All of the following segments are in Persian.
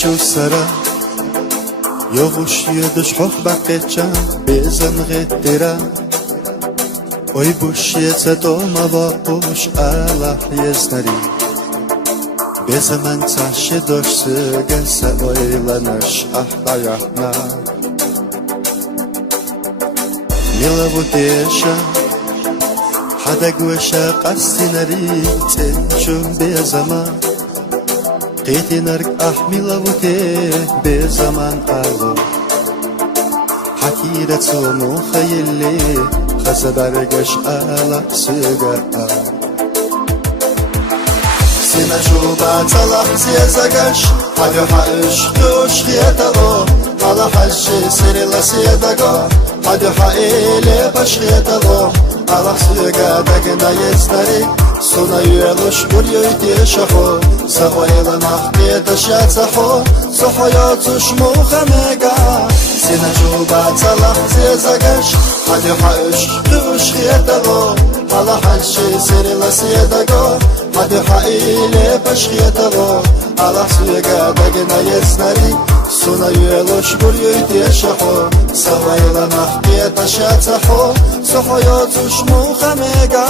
شو سرا يغشي دش حق بقيتشا بزن غدرا oy bushiyetse domava bush Allah yeznari bezaman tashi doshsi gasa oylanash ahdayahna milavutesha hadagusha qastinari tsenchum bezaman قيتنرك أحملوته بزمان قالو حكيرة سومو خيلي خسبرقش آلا سيقا سينا شوبات الله سيزاقش حاجو حاش دوش خيطلو على حشي سيري الله سيداقو حاجو حايلي باش خيطلو على سيقا داقنا يزداري Sona yuelosh buryoyti shaho Sahoyla mahketa shatsaho Sohoyotush muhamega Sina juba tsalah zezagash Hadi haish dush khietalo Hala hashi sirila siedago Hadi haile bash khietalo Allah suyega dagina yesnari Sona yuelosh buryoyti shaho Sahoyla mahketa shatsaho Sohoyotush muhamega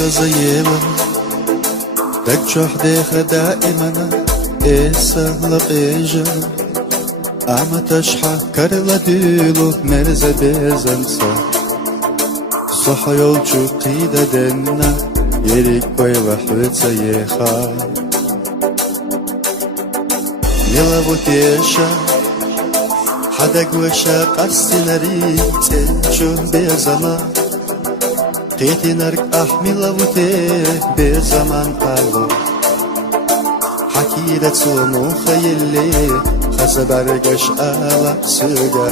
خزيما دك شحديخ دائما إيسا لقيجا أعمى تشحى كرلا ديلو مرزا بيزنسا صحا يولجو قيدة دنا يريك ويلا حويتسا يخا ميلا بوتيشا حدا قوشا قصي نريد تنشو بيزما قيتنرك أحملوته بزمان قالو حكيرة سومو خيلي خسبرقش آلا سيقا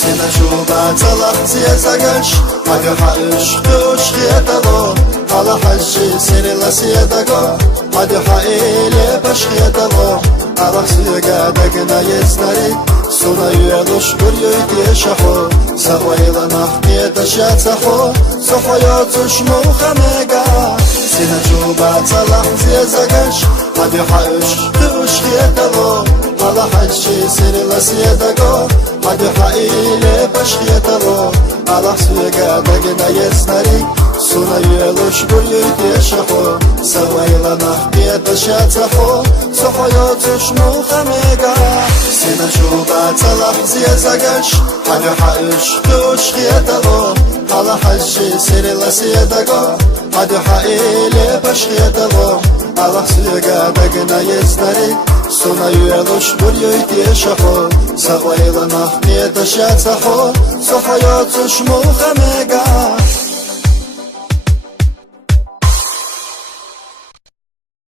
سينا شوبات الله زيزاقش حاجو حايش دوش خيطلو على حشي سيرلا سيداقو حاجو حايلي باش خيطلو على سيقا دقنا يزناري Sona yuelosh buryoyti shaho Sahoyla mahketa shatsaho Sohoyotush muhamega Sina juba tsalah zezagash Hadi haish dush khietalo Hala hashi sirila siedago Hadi haile bash khietalo Allah suyega dagina yesnari Sona yuelosh buryoyti shaho Sahoyla mahketa shatsaho Sohoyotush muhamega Sina juba tsalah zezagash Hadi haish dush khietalo Hala hashi sirila siedago Hadi haile bash khietalo Allah suyega dagina yesnari Sona yuelosh buryoyti shaho Sahoyla mahketa shatsaho Sohoyotush muhamega